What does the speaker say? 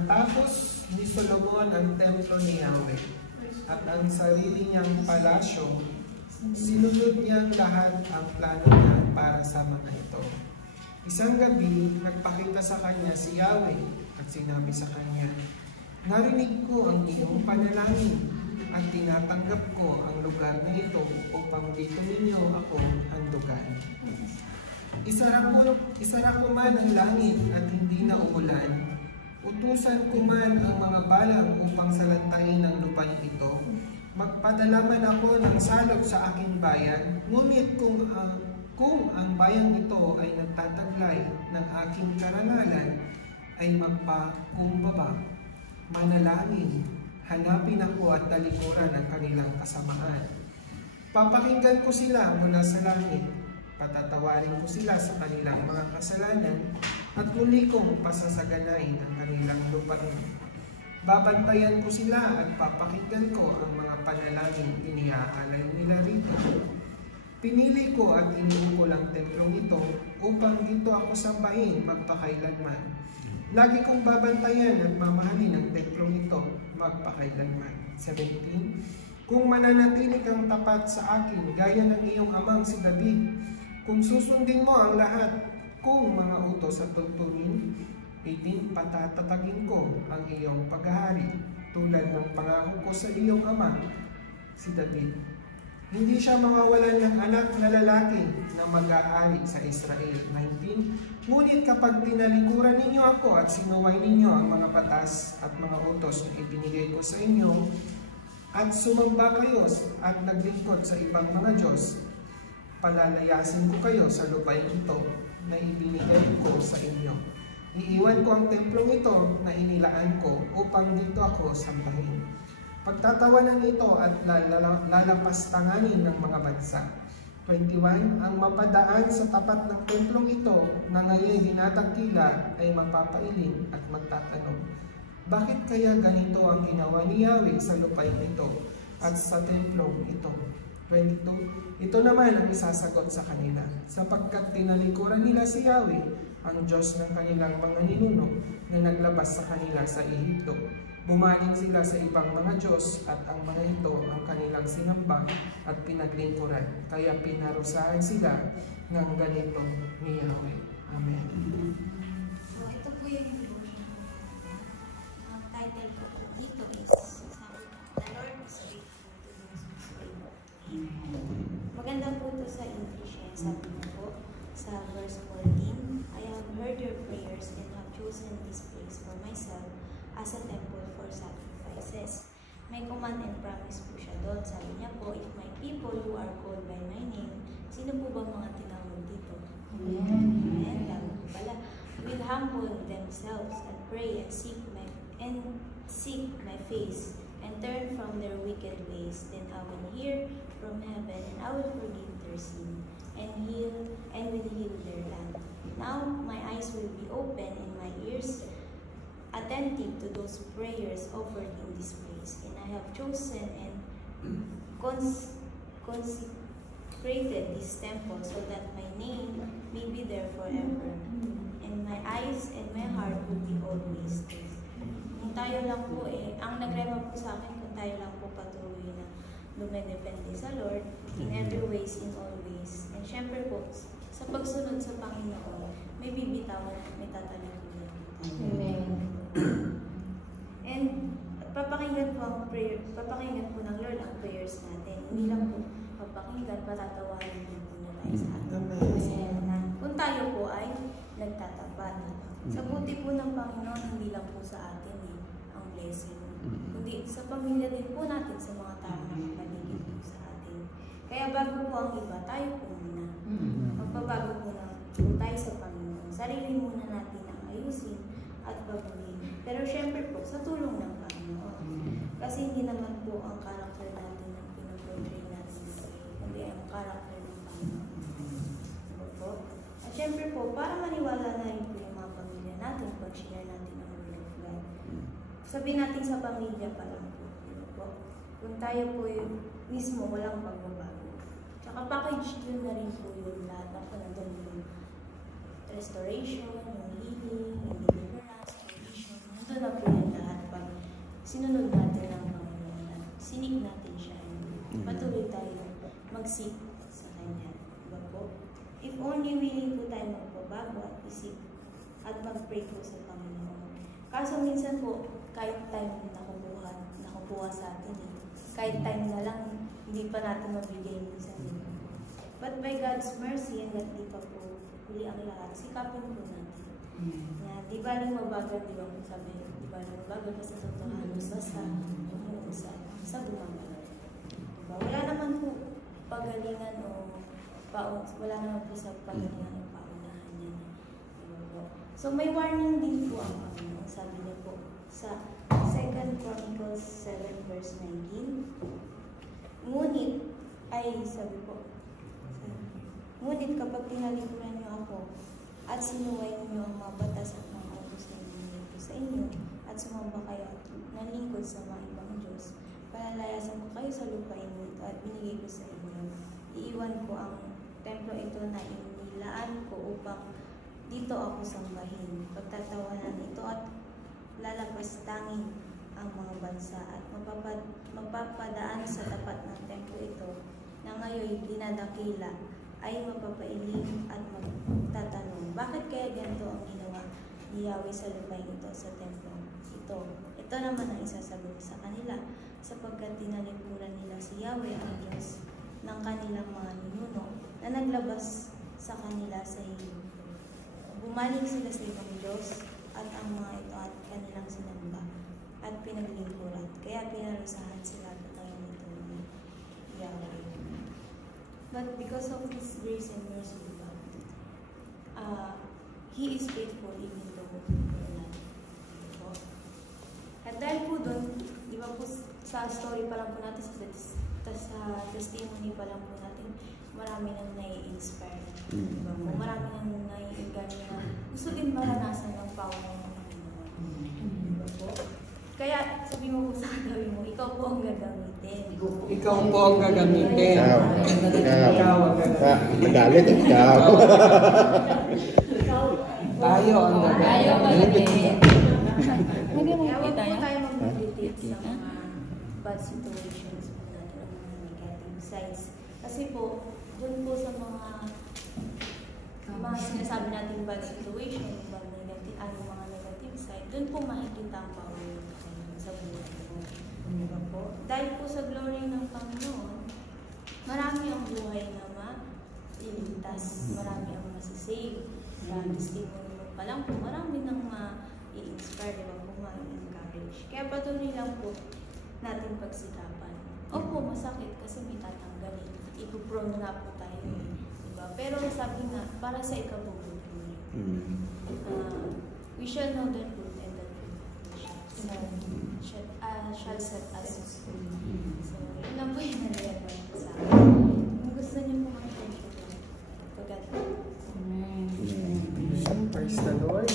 Natapos ni Solomon ang templo ni Yahweh at ang sarili niyang palasyo, sinunod niyang lahat ang plano niya para sa mga ito. Isang gabi, nagpakita sa kanya si Yahweh at sinabi sa kanya, "Narinig ko ang iyong panalangin at tinatanggap ko ang lugar na ito upang dito ninyo ako handugan. Isara ko man ang langit at hindi na umulan. Utusan ko man ang mga balang upang salantain ang lupain ito. Magpadala man ako ng salot sa aking bayan, ngunit kung ang bayang ito ay nagtataglay ng aking karangalan, ay magpakumbaba, manalangin, hanapin ako at talikuran ang kanilang kasamaan. Papakinggan ko sila mula sa langit, patatawarin ko sila sa kanilang mga kasalanan, at muli kong pasasaganain ang kanilang lupain. Babantayan ko sila at papakinggan ko ang mga panalangin iniaalay nila rito. Pinili ko at iniukol ang templong ito upang dito ako sambahin magpakailanman. Lagi kong babantayan at mamahalin ang templong ito magpakailanman." 17. Kung mananatili kang tapat sa akin gaya ng iyong amang si David, kung susundin mo ang lahat kung mga utos at tuntunin, 18, patatatagin ko ang iyong paghahari tulad ng pangako ko sa iyong ama, si David. Hindi siya mawawalan ng anak na lalaki na mag-aari sa Israel. 19, ngunit kapag tinalikuran ninyo ako at sinuway ninyo ang mga batas at mga utos na ibinigay ko sa inyo, at sumamba kayo at naglingkod sa ibang mga Diyos, palalayasin ko kayo sa lupain ito na ibinigay ko sa inyo. Iiwan ko ang templong ito na inilaan ko upang dito ako sambahin. Pagtatawanan ito at lalapastanganin ng mga bansa. 21, ang mapadaan sa tapat ng templong ito na ngayon dinadakila ay mapapailing at magtatanong, bakit kaya ganito ang ginawa ni Yahweh sa lupain ito at sa templong ito? 22, ito naman ang isasagot sa kanila, sapagkat tinalikuran nila si Yahweh, ang Diyos ng kanilang mga ninuno na naglabas sa kanila sa Ehipto. Bumaling sila sa ibang mga Diyos at ang mga ito ang kanilang sinamba at pinaglingkuran. Kaya pinarusahan sila ng ganito ni Yahweh. Amen. So, ito po yung devotion. Ang title po dito is, The Lord is faithful to those who faithful. Maganda po ito sa English. Sabi mo po sa verse 14, I have heard your prayers and have chosen this place for myself as a temple for sacrifices. May command and promise po siya doon. Sabi niya po, if my people who are called by my name, sino po ba mga tinawag dito? Amen. Lalo po pala. Will humble themselves and pray and seek my face and turn from their wicked ways, then I will hear from heaven and I will forgive their sin and will heal their land. Now my eyes will be open and my ears attentive to those prayers offered in this place. And I have chosen and consecrated this temple so that my name may be there forever. And my eyes and my heart will be always there. Kung tayo lang po ang nagrema po sa akin, kung tayo lang po patuloy na dumedepende sa Lord, in every ways, in all ways. And syempre po, sa pagsunod sa Panginoon, may bibitawan at may tatalikuran. Amen. And papakinggan po ng Lord ang prayers natin. Hindi lang po papakinggan, patatawarin niyo po na tayo sa atin. Amen. Kung tayo po ay nagtatapat. Sa buti po ng Panginoon, hindi lang po sa atin ang blessing. Kundi sa pamilya din po natin, sa mga tao na paligid po sa atin. Kaya bago po ang iba, tayo po muna. Magpabago po tayo sa Panginoon. Sarili muna natin ang ayusin at pagawin. Pero syempre po, sa tulong ng Panginoon. Kasi hindi naman po ang karakter natin ang pinoportray natin dito, kundi ang karakter ng Panginoon. Diba po? At syempre po, para maniwala na rin po yung mga pamilya natin pag share natin ang Word of God. Sabihin natin sa pamilya pa lang po. Diba po? Kung tayo po yung mismo walang pagbabago. Tsaka package yun na rin po yung lahat na po nandun yung restoration, yung healing, yung deliverance, provision. Nandun na po mag-seek sa Kanya. Diba po? If only willing po tayo magbabago at isip at mag-pray po sa Panginoon. Kaso minsan po, kahit time nakukuha sa atin eh. Kahit time na lang, hindi pa natin mabigay minsan. But by God's mercy, hanggat di pa po huli ang lahat, sikapin po natin. Na di ba rin mabagal, di ba po sabi, di ba rin mabagal pa sa totohanan, basta umuusa sa gumagawa. Diba? Wala naman po pagalingan o wala naman po sa pagalingan o paunahan niya. Diba po? So may warning din po ang Panginoon, sabi niya po sa 2 Chronicles 7 verse 19. Ngunit, ngunit kapag tinalikuran niyo ako at sinuway niyo ang mga batas at mga utos na ibinigay ko sa inyo at sumamba kayo at nalingkod sa mga ibang Diyos, palalayasan ko kayo sa lupain ito at binigay ko sa inyo. Iiwan ko ang templo ito na inilaan ko upang dito ako sambahin. Pagtatawanan ito at lalapastangin ang mga bansa at mapapadaan sa tapat ng templo ito na ngayon dinadakila ay mapapailing at magtatanong, bakit kaya ganito ang ginawa ni Yahweh sa lupain ito sa templo ito? Ito naman ang isasagot sa kanila, sapagkat tinalikuran nila si Yahweh ang Diyos ng kanilang mga ninuno na naglabas sa kanila sa iyo. Bumalik sila sa ibang Diyos at ang mga ito at kanilang sinamba at pinaglingkuran. Kaya pinarusahan sila at ngayon ito ni Yahweh. But because of His grace and mercy, He is faithful even though we're not. At dahil po doon, di ba po sa story pa lang po natin, sa testimony pa lang po natin, marami nang nai-inspire. Di ba po? Marami nang nai-engage na gusto din maranasan ng power ng Panginoon. Di ba po? Kaya sabi mo po sa gagawin mo, ikaw po ang gagamitin. Ikaw po ang gagamitin. Ikaw. Nagalit ikaw. Tayo ang gagamitin. Kaya huwag po tayo mag-meditate sa mga bad situations po natin, ang mga negative sides. Kasi po, dun po sa mga sinasabi natin bad situation, mga negative side, dun po makikita ang power ng Panginoon sa buhay mo. Diba po? Dahil po sa glory ng Panginoon, marami ang buhay na mailigtas, marami ang masisave. Testimony mo pa lang po, marami nang ma-i-inspire, diba po, ma-encourage. Kaya patuloy lang po natin pagsikapan. Opo, masakit kasi may tatanggalin. Ipuprone na po tayo. Diba? Pero sabi nga, para sa ikabubuti. We shall know the truth and the truth shall set us free. So, yun lang po yung nalalaman ko sa akin. Kung gusto niyo po mag-thank you lang. Pagkat. Amen. Praise the Lord.